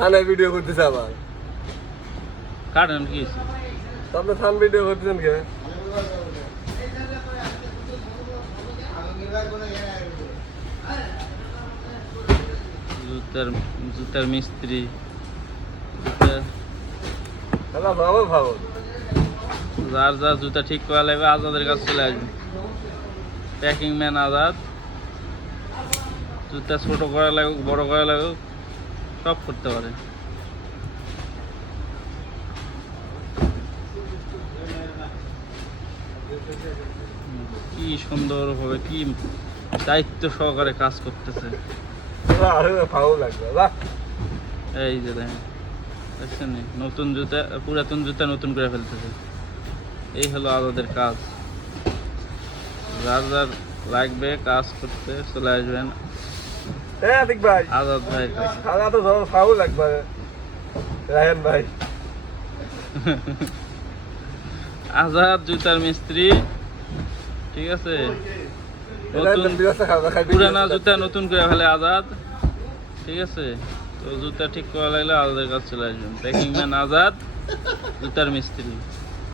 থানায় ভিডিও করতেছে আবার। কারণ কি আপনি থান ভিডিও করতেছেন কে? জুতার মিস্ত্রি ভাবো ভাবো, যার যার জুতা ঠিক করা লাগবে আজাদের কাছে চলে আসবে। প্যাকিং ম্যান আজাদ, জুতা ছোট করা লাগুক বড় করা লাগুক সব করতে পারে। কি সুন্দর ভাবে কি দায়িত্ব সহকারে কাজ করতেছে। ভালো লাগবে বাহ। এই যে দেখেন দেখছেন নতুন জুতা পুরাতন জুতা নতুন করে ফেলতেছে। এই হলো আজাদের কাজ। যার যার লাগবে কাজ করতে চলে আসবেন ভাই আজাদ ভাই। খাওয়া তো ভালো লাগবে রায়হান ভাই। আজাদ জুতার মিস্ত্রি, ঠিক আছে। পুরানা জুতা নতুন করে ফেলে আজাদ, ঠিক আছে। তো জুতা ঠিক করা লাগলে আজাদের কাছে চলে আসবেন। প্যাকিং ম্যান আজাদ জুতার মিস্ত্রি।